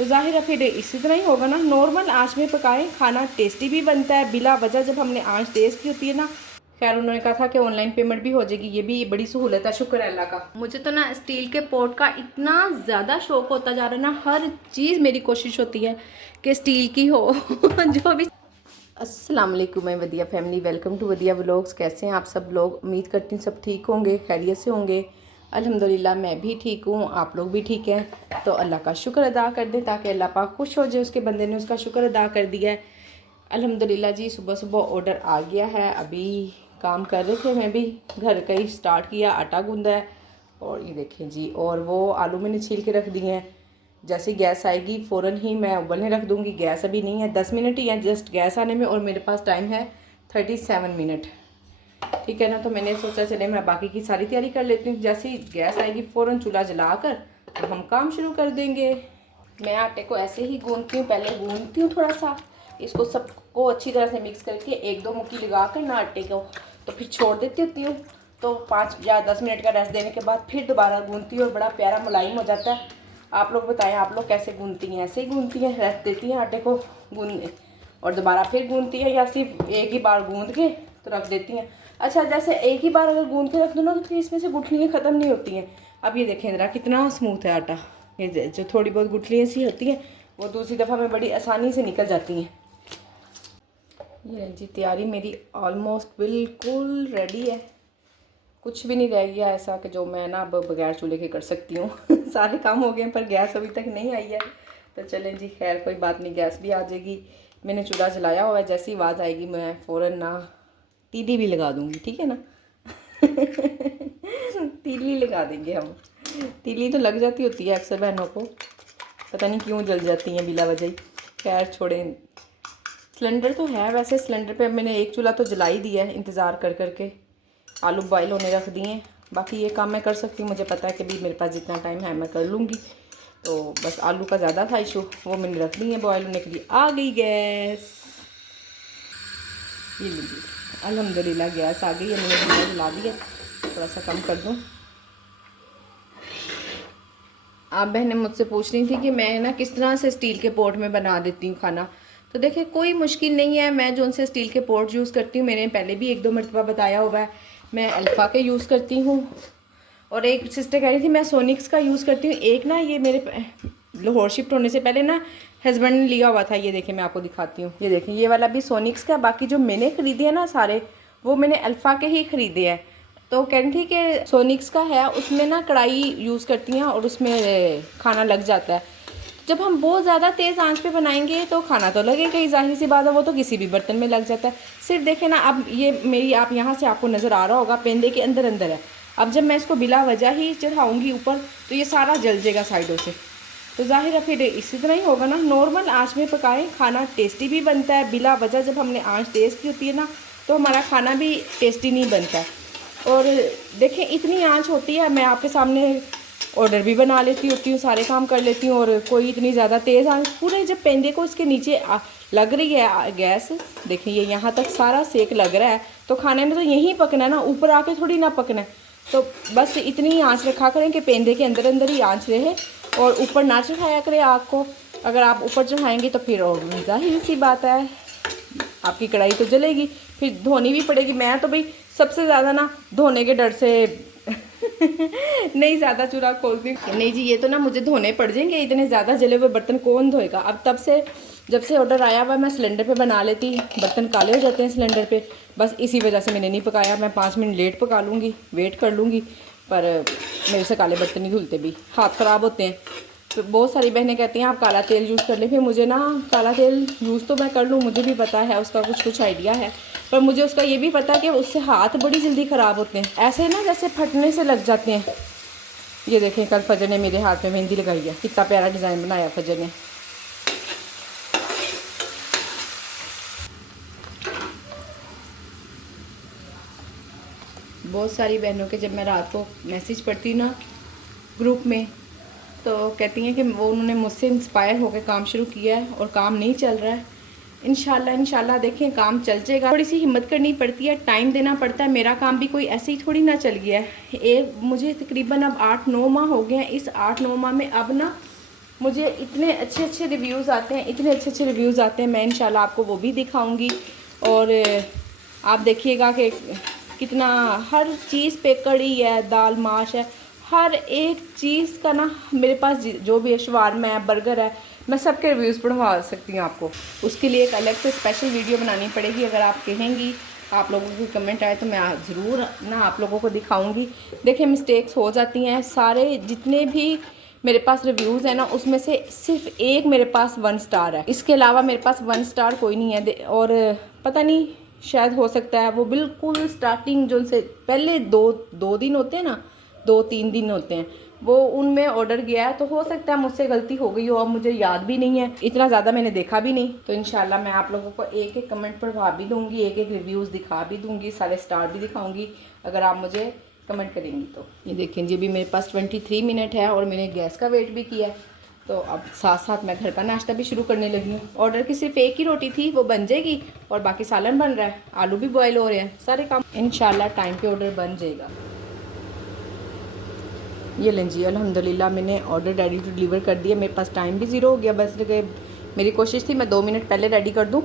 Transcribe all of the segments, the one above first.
तो ज़ाहिर है फिर इसी तरह ही होगा ना। नॉर्मल आंच में पकाएं, खाना टेस्टी भी बनता है बिला वजह जब हमने आंच तेज़ की होती है ना। खैर उन्होंने कहा था कि ऑनलाइन पेमेंट भी हो जाएगी, ये भी बड़ी सहूलत है, शुक्र है अल्लाह का। मुझे तो ना स्टील के पॉट का इतना ज़्यादा शौक़ होता जा रहा है ना, हर चीज़ मेरी कोशिश होती है कि स्टील की हो जो भी। अस्सलाम वालेकुम मैं वदिया फैमिली, वेलकम टू वदिया व्लॉग्स। कैसे हैं आप सब लोग? उम्मीद करती हूँ सब ठीक होंगे, खैरियत से होंगे। अल्हम्दुलिल्लाह मैं भी ठीक हूँ, आप लोग भी ठीक हैं। तो अल्लाह का शुक्र अदा कर दें ताकि अल्लाह पाक खुश हो जाए, उसके बंदे ने उसका शुक्र अदा कर दिया है। अल्हम्दुलिल्लाह जी सुबह सुबह ऑर्डर आ गया है। अभी काम कर रहे थे, मैं भी घर का ही स्टार्ट किया, आटा गूंदा है और ये देखें जी। और वो आलू मैंने छील के रख दिए हैं, जैसे गैस आएगी फ़ौरन ही मैं उबलने रख दूँगी। गैस अभी नहीं है, 10 मिनट ही है जस्ट गैस आने में, और मेरे पास टाइम है 37 मिनट, ठीक है ना। तो मैंने सोचा चले मैं बाकी की सारी तैयारी कर लेती हूँ, जैसे ही गैस आएगी फ़ौरन चूल्हा जला कर तो हम काम शुरू कर देंगे। मैं आटे को ऐसे ही गूंदती हूँ, पहले गूंदती हूँ थोड़ा सा, इसको सबको अच्छी तरह से मिक्स करके 1-2 मुट्ठी लगा कर ना आटे को, तो फिर छोड़ देती होती हूँ। तो 5 या 10 मिनट का रेस्ट देने के बाद फिर दोबारा गूंदती हूँ और बड़ा प्यारा मुलायम हो जाता है। आप लोग बताएं आप लोग कैसे गूंदती हैं? ऐसे ही गूंदती हैं, रेस्ट देती हैं आटे को गूंदने और दोबारा फिर गूंदती हैं, या सिर्फ एक ही बार गूंद के तो रख देती हैं? अच्छा, जैसे एक ही बार अगर गूंद के रख दो ना तो फिर इसमें से गुठलियाँ ख़त्म नहीं होती हैं। अब ये देखें ज़रा कितना स्मूथ है आटा, ये जो थोड़ी बहुत गुठलियाँ सी होती हैं वो दूसरी दफ़ा में बड़ी आसानी से निकल जाती हैं। ये जी तैयारी मेरी ऑलमोस्ट बिल्कुल रेडी है, कुछ भी नहीं रह गया ऐसा कि जो मैं ना अब बगैर चूल्हे के कर सकती हूँ सारे काम हो गए हैं पर गैस अभी तक नहीं आई है। तो चलें जी, खैर कोई बात नहीं, गैस भी आ जाएगी। मैंने चूल्हा जलाया हुआ है, जैसी आवाज़ आएगी मैं फ़ौरन ना तीली भी लगा दूँगी, ठीक है ना तीली लगा देंगे हम। तीली तो लग जाती होती है अक्सर बहनों को, पता नहीं क्यों जल जाती हैं बिला वजह ही। खैर छोड़ें, सिलेंडर तो है वैसे, सिलेंडर पे मैंने एक चूल्हा तो जला ही दिया है इंतज़ार कर करके, आलू बॉयल होने रख दिए। बाकी ये काम मैं कर सकती हूँ, मुझे पता है कि भी मेरे पास जितना टाइम है मैं कर लूँगी। तो बस आलू का ज़्यादा था इशू, वो मैंने रख दी है बॉयल होने के लिए। आ गई गैस, ये लीजिए अल्हम्दुलिल्लाह गैस आ गई है। मैंने चूल्हा जला दिया, थोड़ा सा कम कर दूँ। आप बहनें मुझसे पूछ रही थी कि मैं ना किस तरह से स्टील के पॉट में बना देती हूँ खाना। तो देखिए कोई मुश्किल नहीं है, मैं जो उनसे स्टील के पॉट यूज़ करती हूँ, मैंने पहले भी 1-2 मरतबा बताया हुआ है, मैं अल्फ़ा के यूज़ करती हूँ। और एक सिस्टर कह रही थी मैं सोनिक्स का यूज़ करती हूँ। एक ना ये मेरे लाहौर शिफ्ट होने से पहले ना हस्बैंड ने लिया हुआ था, ये देखें मैं आपको दिखाती हूँ। ये देखें ये वाला भी सोनिक्स का, बाकी जो मैंने ख़रीदे हैं ना सारे वो मैंने अल्फ़ा के ही ख़रीदे हैं। तो कह रही थी कि सोनिक्स का है, उसमें ना कढ़ाई यूज़ करती हैं और उसमें खाना लग जाता है। जब हम बहुत ज़्यादा तेज़ आंच पे बनाएंगे तो खाना तो लगेगा ही, ज़ाहिर सी बात है, वो तो किसी भी बर्तन में लग जाता है। सिर्फ देखें ना, अब ये मेरी आप यहाँ से आपको नज़र आ रहा होगा पेंदे के अंदर अंदर है। अब जब मैं इसको बिला वजह ही चढ़ाऊँगी ऊपर तो ये सारा जल जाएगा साइडों से। तो ज़ाहिर है फिर इसी तरह ही होगा ना। नॉर्मल आँच में पकाएं, खाना टेस्टी भी बनता है बिला वजह। जब हमने आँच तेज़ की होती है ना तो हमारा खाना भी टेस्टी नहीं बनता। और देखें इतनी आंच होती है, मैं आपके सामने ऑर्डर भी बना लेती होती हूँ, सारे काम कर लेती हूँ, और कोई इतनी ज़्यादा तेज़ आंच पूरे जब पेंदे को इसके नीचे लग रही है गैस, देखिए ये यहाँ तक सारा सेक लग रहा है, तो खाने में तो यहीं पकना है ना, ऊपर आके थोड़ी ना पकना है। तो बस इतनी ही आँच रखा करें कि पेंदे के अंदर अंदर ही आँच रहे और ऊपर ना चढ़ाया करें आग को। अगर आप ऊपर चढ़ाएँगे तो फिर और ज़ाहिर सी बात है आपकी कढ़ाई तो जलेगी, फिर धोनी भी पड़ेगी। मैं तो भाई सबसे ज़्यादा ना धोने के डर से नहीं ज़्यादा चूल्हा खोलती हूँ। नहीं जी, ये तो ना मुझे धोने पड़ जाएंगे, इतने ज़्यादा जले हुए बर्तन कौन धोएगा। अब तब से जब से ऑर्डर आया हुआ मैं सिलेंडर पे बना लेती, बर्तन काले हो जाते हैं सिलेंडर पे, बस इसी वजह से मैंने नहीं पकाया। मैं 5 मिनट लेट पका लूँगी, वेट कर लूँगी, पर मेरे से काले बर्तन नहीं धुलते भी, हाथ ख़राब होते हैं। तो बहुत सारी बहनें कहती हैं आप काला तेल यूज़ कर लें, फिर मुझे ना काला तेल यूज़ तो मैं कर लूँ, मुझे भी पता है उसका कुछ आइडिया है, पर मुझे उसका ये भी पता है कि उससे हाथ बड़ी जल्दी ख़राब होते हैं, ऐसे ना जैसे फटने से लग जाते हैं। ये देखें कल फजर ने मेरे हाथ में मेहंदी लगाई है, कितना प्यारा डिज़ाइन बनाया फजर ने। बहुत सारी बहनों के जब मैं रात को मैसेज पढ़ती ना ग्रुप में, तो कहती हैं कि वो उन्होंने मुझसे इंस्पायर होकर काम शुरू किया है और काम नहीं चल रहा है। इंशाल्लाह देखें काम चल जाएगा। थोड़ी सी हिम्मत करनी पड़ती है, टाइम देना पड़ता है। मेरा काम भी कोई ऐसे ही थोड़ी ना चल गया है। मुझे तकरीबन अब 8-9 माह हो गए हैं। इस 8-9 माह में अब ना मुझे इतने अच्छे अच्छे रिव्यूज़ आते हैं, इतने अच्छे अच्छे रिव्यूज़ आते हैं। मैं इंशाल्लाह आपको वो भी दिखाऊंगी। और आप देखिएगा कि कितना हर चीज़ पे कड़ी है, दाल माश है, हर एक चीज़ का ना मेरे पास जो भी है, शवारमा है, बर्गर है, मैं सबके रिव्यूज़ बढ़वा सकती हूँ आपको। उसके लिए एक अलग से स्पेशल वीडियो बनानी पड़ेगी। अगर आप कहेंगी, आप लोगों की कमेंट आए, तो मैं ज़रूर ना आप लोगों को दिखाऊंगी। देखिए मिस्टेक्स हो जाती हैं, सारे जितने भी मेरे पास रिव्यूज़ है ना, उसमें से सिर्फ एक मेरे पास 1 स्टार है, इसके अलावा मेरे पास 1 स्टार कोई नहीं है। और पता नहीं, शायद हो सकता है वो बिल्कुल स्टार्टिंग जो उनसे पहले दो दिन होते हैं ना, 2-3 दिन होते हैं, वो उनमें ऑर्डर गया है। तो हो सकता है मुझसे गलती हो गई हो, अब मुझे याद भी नहीं है, इतना ज़्यादा मैंने देखा भी नहीं। तो इंशाल्लाह मैं आप लोगों को एक एक कमेंट पढ़वा भी दूँगी, एक एक रिव्यूज़ दिखा भी दूँगी, सारे स्टार भी दिखाऊँगी अगर आप मुझे कमेंट करेंगी तो। ये देखें जी, अभी मेरे पास 23 मिनट है और मैंने गैस का वेट भी किया है। तो अब साथ साथ मैं घर का नाश्ता भी शुरू करने लगी हूँ। ऑर्डर की सिर्फ एक ही रोटी थी, वो बन जाएगी और बाकी सालन बन रहा है, आलू भी बॉयल हो रहे हैं, सारे काम इंशाल्लाह टाइम पे ऑर्डर बन जाएगा। ये लें जी, अल्हम्दुलिल्लाह मैंने ऑर्डर रेडी टू डिलीवर कर दिया। मेरे पास टाइम भी ज़ीरो हो गया, बस मेरी कोशिश थी मैं 2 मिनट पहले रेडी कर दूँ,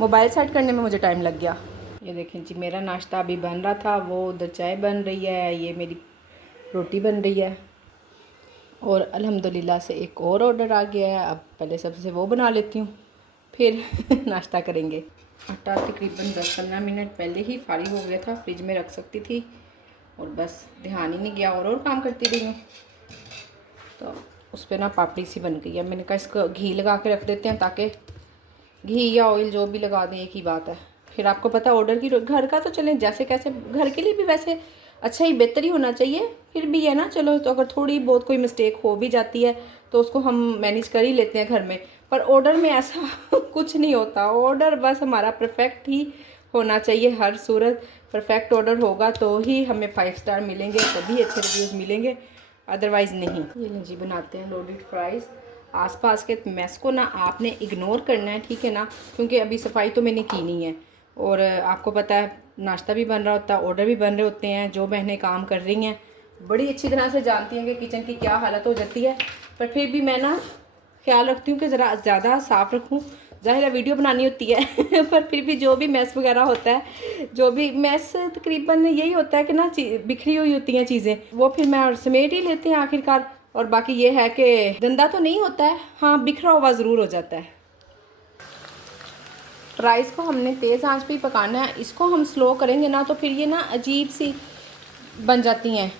मोबाइल सेट करने में मुझे टाइम लग गया। ये देखें जी, मेरा नाश्ता अभी बन रहा था, वो उधर चाय बन रही है, ये मेरी रोटी बन रही है और अल्हम्दुलिल्लाह से एक और ऑर्डर आ गया है। अब पहले सबसे वो बना लेती हूँ, फिर नाश्ता करेंगे। आटा तकरीबन 10-15 मिनट पहले ही फारिग हो गया था, फ्रिज में रख सकती थी और बस ध्यान ही नहीं गया और काम करती रही हूँ। तो उस पर ना पापड़ी सी बन गई है। मैंने कहा इसको घी लगा के रख देते हैं, ताकि घी या ऑयल जो भी लगा दें एक ही बात है। फिर आपको पता है ऑर्डर की, घर का तो चलें जैसे कैसे, घर के लिए भी वैसे अच्छा ही बेहतर ही होना चाहिए, फिर भी है ना, चलो तो अगर थोड़ी बहुत कोई मिस्टेक हो भी जाती है तो उसको हम मैनेज कर ही लेते हैं घर में। पर ऑर्डर में ऐसा कुछ नहीं होता, ऑर्डर बस हमारा परफेक्ट ही होना चाहिए, हर सूरत परफेक्ट ऑर्डर होगा तो ही हमें 5 स्टार मिलेंगे, तभी अच्छे रिव्यूज़ मिलेंगे, अदरवाइज़ नहीं। ये जी बनाते हैं लोडेड फ्राइज़। आसपास के मैस को ना आपने इग्नोर करना है, ठीक है ना, क्योंकि अभी सफाई तो मैंने की नहीं है और आपको पता है नाश्ता भी बन रहा होता है, ऑर्डर भी बन रहे होते हैं। जो बहनें काम कर रही हैं बड़ी अच्छी तरह से जानती हैं कि किचन की क्या हालत हो जाती है, पर फिर भी मैं ना ख्याल रखती हूँ कि ज़रा ज़्यादा साफ़ रखूँ। ज़ाहिर है वीडियो बनानी होती है पर फिर भी जो भी मैस वगैरह होता है, जो भी मैस तकरीबन यही होता है कि ना बिखरी हुई होती हैं चीज़ें, वो फिर मैं समेट ही लेते हैं आखिरकार। और बाकी ये है कि गंदा तो नहीं होता है, हाँ बिखरा हुआ ज़रूर हो जाता है। राइस को हमने तेज़ आंच पे ही पकाना है, इसको हम स्लो करेंगे ना तो फिर ये ना अजीब सी बन जाती हैं,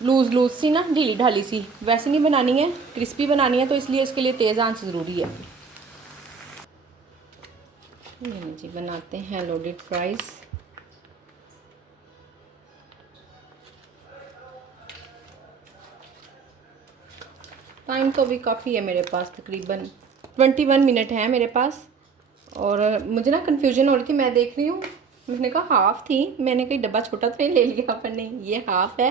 लूज़ सी ना, ढीली ढाली सी। वैसे नहीं बनानी है, क्रिस्पी बनानी है, तो इसलिए इसके लिए तेज़ आंच ज़रूरी है। ये जी बनाते हैं लोडेड फ्राइज़। टाइम तो अभी काफ़ी है मेरे पास, तकरीबन 21 मिनट है मेरे पास। और मुझे ना कन्फ्यूजन हो रही थी, मैं देख रही हूँ, मैंने कहा हाफ़ थी, मैंने कहीं डब्बा छोटा तो नहीं ले लिया, पर नहीं ये हाफ़ है,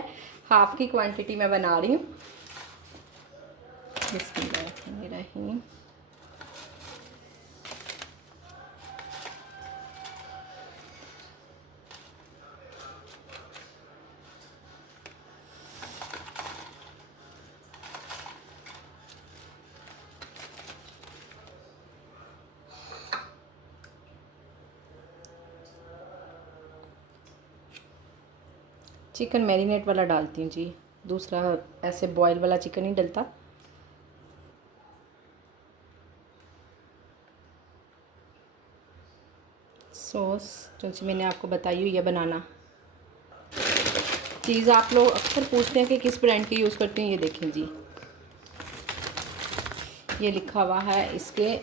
हाफ़ की क्वांटिटी मैं बना रही हूँ। बिस्मिल्लाहिर्रहमानिर्रहीम। चिकन मैरिनेट वाला डालती हूँ जी, दूसरा ऐसे बॉयल वाला चिकन नहीं डलता। सॉस जो मैंने आपको बताई हुई है बनाना, चीज़ आप लोग अक्सर पूछते हैं कि किस ब्रांड की यूज़ करते हैं। ये देखें जी, ये लिखा हुआ है इसके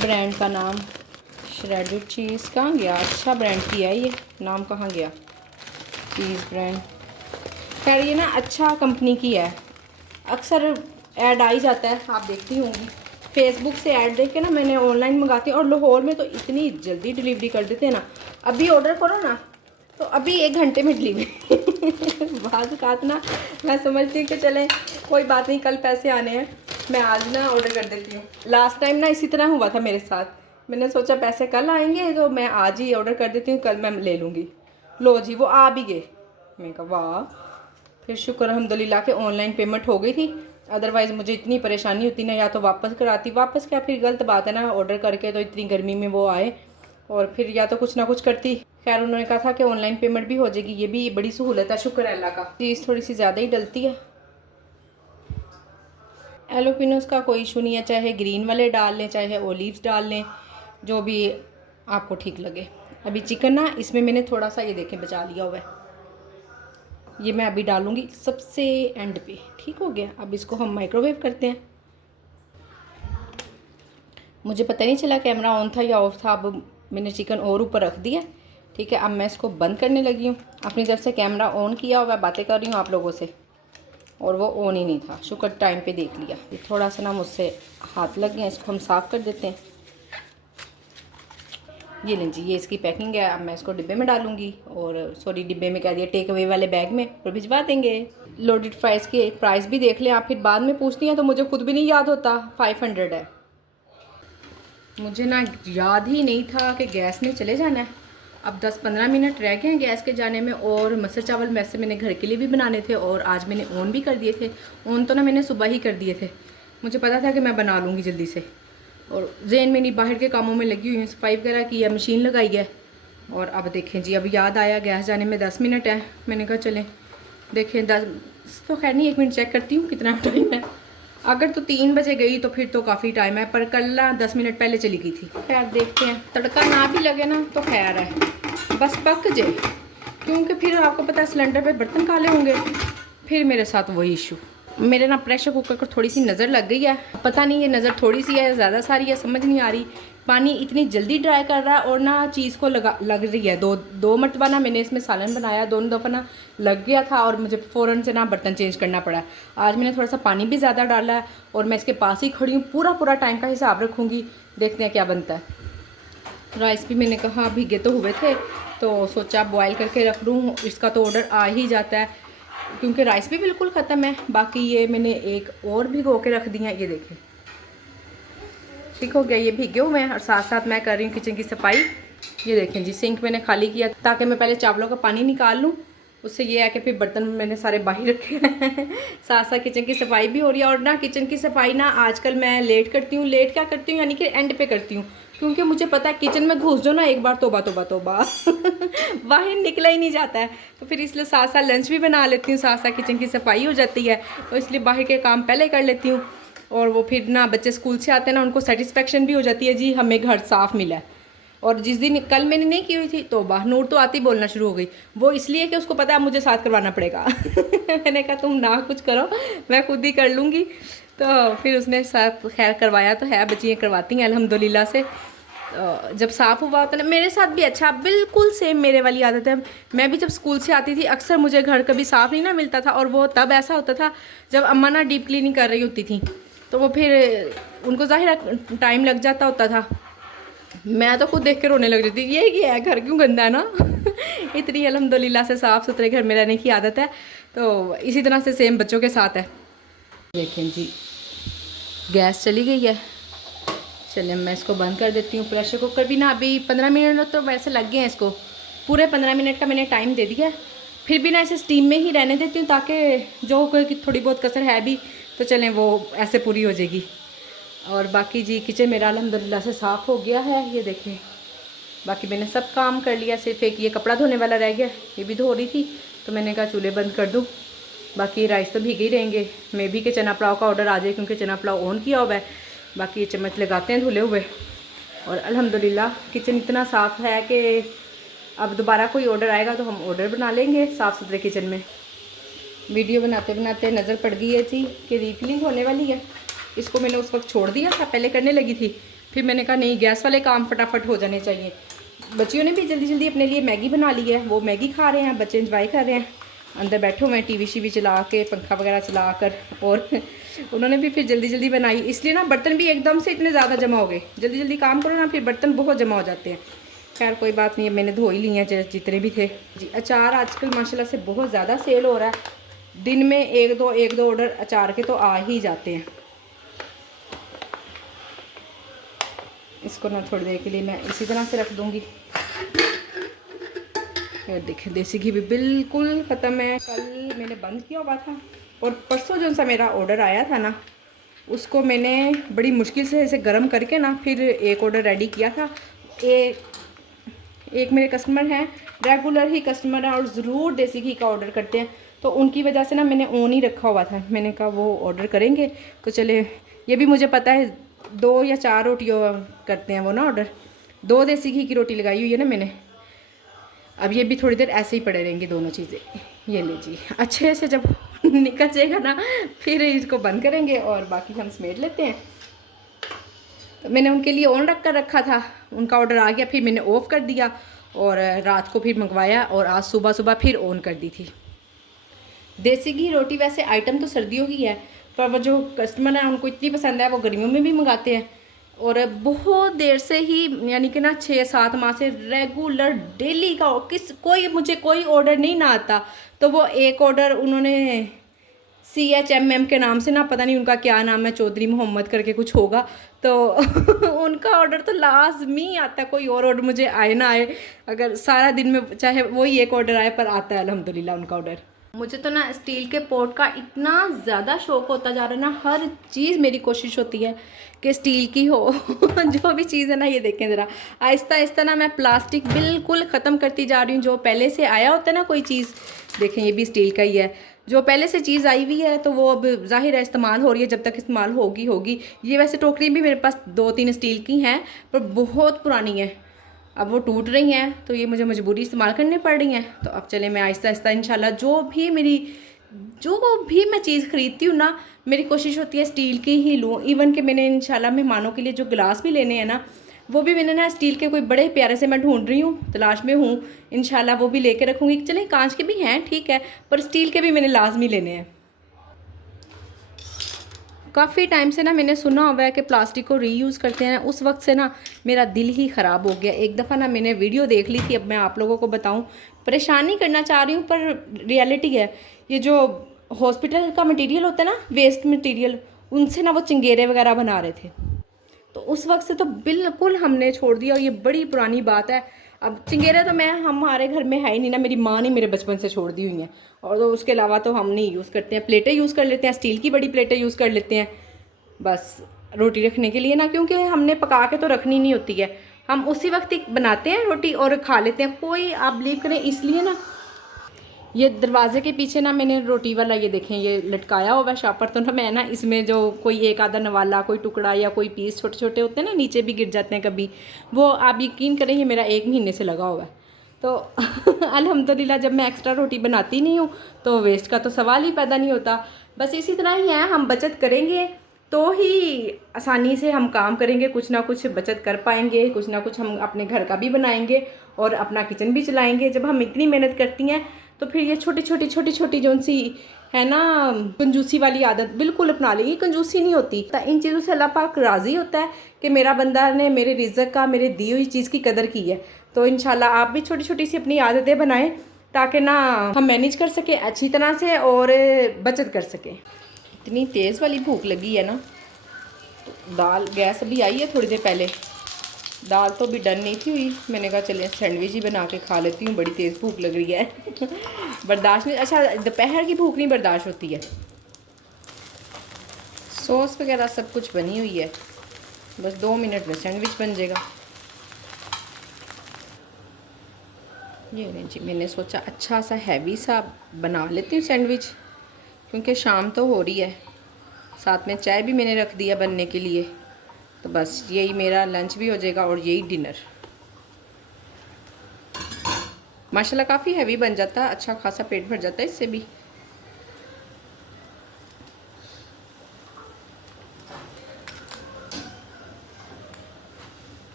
ब्रांड का नाम, श्रेडेड चीज़। कहाँ गया, अच्छा ब्रांड की है ये, नाम कहाँ गया, चीज़ ब्रांड। खैर ये ना अच्छा कंपनी की है, अक्सर ऐड आ ही जाता है, आप देखती होंगी फेसबुक से ऐड देख के ना मैंने ऑनलाइन मंगाती हूँ। और लाहौर में तो इतनी जल्दी डिलीवरी कर देते हैं ना, अभी ऑर्डर करो ना तो अभी 1 घंटे में डिलीवरी बाज़ औक़ात ना मैं समझती हूँ कि चलें कोई बात नहीं, कल पैसे आने हैं, मैं आज ना ऑर्डर कर देती हूँ। लास्ट टाइम ना इसी तरह हुआ था मेरे साथ, मैंने सोचा पैसे कल आएंगे तो मैं आज ही ऑर्डर कर देती हूँ, कल मैं ले लूँगी। लो जी वो आ भी गए, मैं कहा वाह, फिर शुक्र अल्हम्दुलिल्लाह के ऑनलाइन पेमेंट हो गई थी अदरवाइज़ मुझे इतनी परेशानी होती ना, या तो वापस कराती, वापस क्या फिर गलत बात है ना, ऑर्डर करके तो इतनी गर्मी में वो आए, और फिर या तो कुछ ना कुछ करती। खैर उन्होंने कहा था कि ऑनलाइन पेमेंट भी हो जाएगी, ये भी बड़ी सहूलत है, शुक्र है अल्लाह का। चीज़ थोड़ी सी ज़्यादा ही डलती है। एलोपिनोस का कोई इशू नहीं है, चाहे ग्रीन वाले डाल लें चाहे ओलिव्स डाल लें, जो भी आपको ठीक लगे। अभी चिकन ना इसमें मैंने थोड़ा सा ये देखें बचा लिया हुआ है, ये मैं अभी डालूँगी सबसे एंड पे। ठीक हो गया, अब इसको हम माइक्रोवेव करते हैं। मुझे पता नहीं चला कैमरा ऑन था या ऑफ था, अब मैंने चिकन और ऊपर रख दिया। ठीक है, अब मैं इसको बंद करने लगी हूँ। अपनी तरफ से कैमरा ऑन किया हुआ, बातें कर रही हूँ आप लोगों से, और वो ऑन ही नहीं था। शुक्र टाइम पे देख लिया। ये थोड़ा सा ना मुझसे हाथ लग गया, इसको हम साफ़ कर देते हैं। ये लें जी, ये इसकी पैकिंग है। अब मैं इसको डिब्बे में डालूंगी, और सॉरी डिब्बे में कह दिया, टेक अवे वाले बैग में, और भिजवा देंगे। लोडेड फ्राइज़ के प्राइस भी देख लें आप, फिर बाद में पूछती हैं तो मुझे खुद भी नहीं याद होता। 500 है। मुझे ना याद ही नहीं था कि गैस में चले जाना है। अब 10-15 मिनट रह गए हैं गैस के जाने में। और मसर चावल वैसे मैंने घर के लिए भी बनाने थे, और आज मैंने ऑन भी कर दिए थे। ऑन तो ना मैंने सुबह ही कर दिए थे, मुझे पता था कि मैं बना लूँगी जल्दी से। और जहन में नहीं, बाहर के कामों में लगी हुई हूँ, सफाई वगैरह की है, मशीन लगाई है। और अब देखें जी, अब याद आया गैस जाने में 10 मिनट है। मैंने कहा चलें देखें, 10 तो खैर नहीं, 1 मिनट चेक करती हूँ कितना टाइम है। अगर तो 3 बजे गई तो फिर तो काफ़ी टाइम है, पर कल ना 10 मिनट पहले चली गई थी। खैर देखते हैं, तड़का ना भी लगे ना तो खैर है, बस पक जाए। क्योंकि फिर आपको पता है सिलेंडर पे बर्तन काले होंगे, फिर मेरे साथ वही इशू। मेरे ना प्रेशर कुकर को थोड़ी सी नज़र लग गई है, पता नहीं ये नज़र थोड़ी सी है ज़्यादा सारी है, समझ नहीं आ रही। पानी इतनी जल्दी ड्राई कर रहा है, और ना चीज़ को लग रही है। दो मरतबा ना मैंने इसमें सालन बनाया, दोनों दफ़ा ना लग गया था, और मुझे फ़ौरन से ना बर्तन चेंज करना पड़ा। आज मैंने थोड़ा सा पानी भी ज़्यादा डाला है, और मैं इसके पास ही खड़ी हूँ, पूरा टाइम का हिसाब रखूँगी। देखते हैं क्या बनता है। राइस भी मैंने कहा भीगे तो हुए थे, तो सोचा बॉयल करके रख लूँ, इसका तो ऑर्डर आ ही जाता है, क्योंकि राइस भी बिल्कुल ख़त्म है। बाकी ये मैंने एक और भिगो के रख दिया, ये देखें ठीक हो गया, ये भीगे हुए हैं। और साथ साथ मैं कर रही हूँ किचन की सफाई। ये देखें जी, सिंक मैंने खाली किया ताकि मैं पहले चावलों का पानी निकाल लूँ, उससे ये है कि फिर बर्तन मैंने सारे बाहर रखे हैं। साथ साथ किचन की सफाई भी हो रही है। और ना किचन की सफाई ना आजकल मैं लेट करती हूँ। लेट क्या करती हूँ, यानी कि एंड पे करती हूँ, क्योंकि मुझे पता है किचन में घुस जाओ ना एक बार, तोबा तोबा तोबा बाहर निकला ही नहीं जाता है। तो फिर इसलिए साथ साथ लंच भी बना लेती हूँ, साथ साथ किचन की सफाई हो जाती है, तो इसलिए बाहर के काम पहले कर लेती हूँ। और वो फिर ना बच्चे स्कूल से आते हैं ना, उनको सेटिस्फेक्शन भी हो जाती है, जी हमें घर साफ़ मिला है। और जिस दिन कल मैंने नहीं की हुई थी, तो नूर तो आती बोलना शुरू हो गई। वो इसलिए कि उसको पता है मुझे साथ करवाना पड़ेगा। मैंने कहा तुम ना कुछ करो, मैं खुद ही कर लूँगी। तो फिर उसने साथ खैर करवाया तो है, बच्चियाँ करवाती हैं अल्हम्दुलिल्लाह से। जब साफ़ हुआ होता ना, मेरे साथ भी अच्छा बिल्कुल सेम मेरे वाली आदत है। मैं भी जब स्कूल से आती थी अक्सर मुझे घर कभी साफ़ नहीं ना मिलता था, और वो तब ऐसा होता था जब अम्मा ना डीप क्लीनिंग कर रही होती थी, तो वो फिर उनको ज़ाहिर टाइम लग जाता होता था। मैं तो खुद देख के रोने लग रही थी, ये क्या है, घर क्यों गंदा है ना। इतनी अल्हम्दुलिल्लाह से साफ़ सुथरे घर में रहने की आदत है। तो इसी तरह से सेम बच्चों के साथ है। देखें जी, गैस चली गई है। चलिए मैं इसको बंद कर देती हूँ। प्रेशर कुकर भी ना अभी 15 मिनट तो वैसे लग गए हैं इसको, पूरे 15 मिनट का मैंने टाइम दे दिया है। फिर भी ना इसे स्टीम में ही रहने देती हूँ, ताकि जो कोई थोड़ी बहुत कसर है भी तो चलें वो ऐसे पूरी हो जाएगी। और बाकी जी किचन मेरा अल्हम्दुलिल्लाह से साफ़ हो गया है, ये देखें। बाकी मैंने सब काम कर लिया, सिर्फ एक ये कपड़ा धोने वाला रह गया, ये भी धो रही थी, तो मैंने कहा चूल्हे बंद कर दूँ। बाकी राइस तो भीगे ही रहेंगे। मे भी कि चना पुलाव का ऑर्डर आ जाए, क्योंकि चना पुलाव ऑन किया हुआ है। बाकी ये चम्मच लगाते हैं धुले हुए। और अल्हम्दुलिल्लाह किचन इतना साफ़ है कि अब दोबारा कोई ऑर्डर आएगा तो हम ऑर्डर बना लेंगे साफ़ सुथरे किचन में। वीडियो बनाते बनाते नज़र पड़ गई है जी कि रीफिलिंग होने वाली है। इसको मैंने उस वक्त छोड़ दिया था, पहले करने लगी थी, फिर मैंने कहा नहीं, गैस वाले काम फटाफट हो जाने चाहिए। बच्चियों ने भी जल्दी जल्दी अपने लिए मैगी बना ली है, वो मैगी खा रहे हैं, बच्चे इंजॉय कर रहे हैं। अंदर बैठे हुए हैं टीवी शीवी चला के, पंखा वगैरह चला कर, और उन्होंने भी फिर जल्दी जल्दी बनाई। इसलिए ना बर्तन भी एकदम से इतने ज़्यादा जमा हो गए, जल्दी जल्दी काम करो ना, फिर बर्तन बहुत जमा हो जाते हैं। खैर कोई बात नहीं है, मैंने धो ही लिए हैं जितने भी थे जी। अचार आजकल माशाल्लाह से बहुत ज़्यादा सेल हो रहा है, दिन में एक दो ऑर्डर अचार के तो आ ही जाते हैं। इसको ना थोड़ी देर के लिए मैं इसी तरह से रख दूँगी। फिर देखें देसी घी भी बिल्कुल ख़त्म है, कल मैंने बंद किया हुआ था, और परसों जो सा मेरा ऑर्डर आया था ना, उसको मैंने बड़ी मुश्किल से इसे गर्म करके ना फिर एक ऑर्डर रेडी किया था। एक मेरे कस्टमर हैं, रेगुलर ही कस्टमर हैं और ज़रूर देसी घी का ऑर्डर करते हैं, तो उनकी वजह से ना मैंने ऑन ही रखा हुआ था। मैंने कहा वो ऑर्डर करेंगे तो चले, ये भी मुझे पता है 2 या 4 रोटियों करते हैं वो ना ऑर्डर। 2 देसी घी की रोटी लगाई हुई है ना मैंने। अब ये भी थोड़ी देर ऐसे ही पड़े रहेंगी दोनों चीज़ें। ये लीजिए, अच्छे से जब निकल जाएगा ना फिर इसको बंद करेंगे और बाकी हम समेट लेते हैं। तो मैंने उनके लिए ऑन रख कर रखा था, उनका ऑर्डर आ गया, फिर मैंने ऑफ़ कर दिया और रात को फिर मंगवाया और आज सुबह सुबह फिर ऑन कर दी थी। देसी घी रोटी वैसे आइटम तो सर्दियों की है, पर वो जो कस्टमर है उनको इतनी पसंद है वो गर्मियों में भी मंगाते हैं। और बहुत देर से ही, यानी कि ना 6-7 माह से रेगुलर डेली का मुझे कोई ऑर्डर नहीं ना आता, तो वो एक ऑर्डर उन्होंने CHMM के नाम से ना, पता नहीं उनका क्या नाम है, चौधरी मोहम्मद करके कुछ होगा, तो उनका ऑर्डर तो लाजमी आता है, कोई और ऑर्डर मुझे आए ना आए, अगर सारा दिन में चाहे वही एक ऑर्डर आए पर आता है अल्हम्दुलिल्लाह उनका ऑर्डर। मुझे तो ना स्टील के पॉट का इतना ज़्यादा शौक़ होता जा रहा है ना, हर चीज़ मेरी कोशिश होती है कि स्टील की हो जो भी चीज़ है ना, ये देखें ज़रा, आहिस्ता आहिस्ता ना मैं प्लास्टिक बिल्कुल ख़त्म करती जा रही हूँ। जो पहले से आया होता है ना कोई चीज़, देखें ये भी स्टील का ही है, जो पहले से चीज़ आई हुई है तो वो अब ज़ाहिर है इस्तेमाल हो रही है, जब तक इस्तेमाल होगी। ये वैसे टोकरी भी मेरे पास 2-3 स्टील की हैं पर बहुत पुरानी है, अब वो टूट रही हैं तो ये मुझे मजबूरी इस्तेमाल करनी पड़ रही हैं। तो अब चले मैं आहिस्ता आहिस्ता इंशाल्लाह जो भी मैं चीज़ ख़रीदती हूँ ना, मेरी कोशिश होती है स्टील की ही लूँ। इवन कि मैंने इंशाल्लाह मेहमानों के लिए जो गिलास भी लेने हैं ना, वो भी मैंने ना स्टील के कोई बड़े प्यारे से मैं ढूंढ रही हूँ, तलाश में हूँ, इंशाल्लाह वो भी लेके रखूँगी। चले कांच के भी हैं ठीक है, पर स्टील के भी मैंने लाजमी लेने हैं। काफ़ी टाइम से ना मैंने सुना हुआ है कि प्लास्टिक को रीयूज़ करते हैं, उस वक्त से ना मेरा दिल ही ख़राब हो गया। एक दफ़ा ना मैंने वीडियो देख ली थी, अब मैं आप लोगों को बताऊं, परेशानी करना चाह रही हूँ पर रियलिटी है। ये जो हॉस्पिटल का मटेरियल होता है ना, वेस्ट मटेरियल, उनसे ना वो चिंगेरे वगैरह बना रहे थे, तो उस वक्त से तो बिल्कुल हमने छोड़ दिया और ये बड़ी पुरानी बात है। अब चिंगेरा तो हमारे घर में है ही नहीं ना, मेरी माँ ने मेरे बचपन से छोड़ दी हुई हैं, और तो उसके अलावा तो हम नहीं यूज़ करते हैं। प्लेटें यूज़ कर लेते हैं, स्टील की बड़ी प्लेटें यूज़ कर लेते हैं बस रोटी रखने के लिए ना, क्योंकि हमने पका के तो रखनी नहीं होती है, हम उसी वक्त ही बनाते हैं रोटी और खा लेते हैं। कोई आप बिलीव करें, इसलिए ना ये दरवाजे के पीछे ना मैंने रोटी वाला ये देखें ये लटकाया हुआ है शापर, तो ना मैं ना इसमें जो कोई एक आधा नवाला, कोई टुकड़ा या कोई पीस छोटे छोटे होते हैं ना, नीचे भी गिर जाते हैं कभी, वो आप यकीन करें ये मेरा 1 महीने से लगा हुआ है। तो अल्हम्दुलिल्लाह जब मैं एक्स्ट्रा रोटी बनाती नहीं हूँ तो वेस्ट का तो सवाल ही पैदा नहीं होता। बस इसी तरह ही है, हम बचत करेंगे तो ही आसानी से हम काम करेंगे, कुछ ना कुछ बचत कर पाएंगे, कुछ ना कुछ हम अपने घर का भी बनाएंगे और अपना किचन भी चलाएंगे। जब हम इतनी मेहनत करती हैं तो फिर ये छोटी छोटी जो सी है ना कंजूसी वाली आदत बिल्कुल अपना लेगी। कंजूसी नहीं होती, तो इन चीज़ों से अल्लाह पाक राज़ी होता है कि मेरा बंदा ने मेरे रिज़्क़ का, मेरे दी हुई चीज़ की कदर की है। तो इंशाल्लाह आप भी छोटी छोटी सी अपनी आदतें बनाएं ताकि ना हम मैनेज कर सकें अच्छी तरह से और बचत कर सकें। इतनी तेज़ वाली भूख लगी है ना, दाल गैस अभी आई है थोड़ी देर पहले, दाल तो अभी डन नहीं थी हुई, मैंने कहा चलिए सैंडविच ही बना के खा लेती हूँ, बड़ी तेज़ भूख लग रही है बर्दाश्त नहीं, अच्छा दोपहर की भूख नहीं बर्दाश्त होती है। सॉस वगैरह सब कुछ बनी हुई है, बस 2 मिनट में सैंडविच बन जाएगा। ये नहीं जी, मैंने सोचा अच्छा सा हैवी सा बना लेती हूँ सैंडविच, क्योंकि शाम तो हो रही है, साथ में चाय भी मैंने रख दिया बनने के लिए, तो बस यही मेरा लंच भी हो जाएगा और यही डिनर। माशाल्लाह काफ़ी हैवी बन जाता है, अच्छा खासा पेट भर जाता है इससे भी।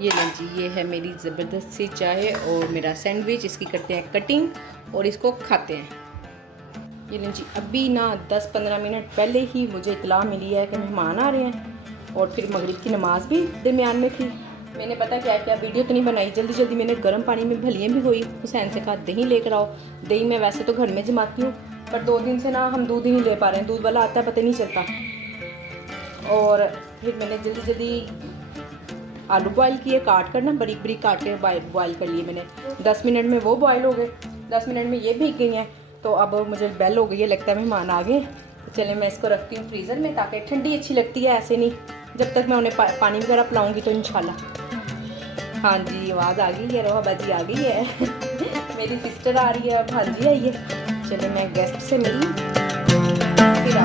ये लें जी, ये है मेरी ज़बरदस्त सी चाय और मेरा सैंडविच, इसकी करते हैं कटिंग और इसको खाते हैं। ये लें जी, अभी ना 10-15 मिनट पहले ही मुझे इतला मिली है कि मेहमान आ रहे हैं और फिर मगरिब की नमाज़ भी दरमियान में थी। मैंने पता क्या वीडियो तो नहीं बनाई, जल्दी जल्दी मैंने गर्म पानी में भलियाँ भी हुई, हुसैन से कहा दही लेकर आओ। दही मैं वैसे तो घर में जमाती हूँ, पर 2 दिन से ना हम दूध ही नहीं ले पा रहे हैं, दूध वाला आता है पता नहीं चलता। और फिर मैंने जल्दी जल्दी आलू बॉयल किए, काट कर ना बारीक बारीक काट के बॉयल कर लिए मैंने। 10 मिनट में वो बॉयल हो गए, 10 मिनट में ये भीग गई हैं। तो अब मुझे बेल हो गई है, लगता है मेहमान आ गए। तो चले मैं इसको रखती हूँ फ्रीज़र में, ताकि ठंडी अच्छी लगती है, ऐसे नहीं जब तक मैं उन्हें पानी वगैरह पिलाऊंगी तो इंशाल्लाह। हाँ जी, आवाज़ आ गई है, रोहा बाजी आ गई है मेरी सिस्टर आ रही है, भांजी आई है। चले मैं गेस्ट से मिली फिर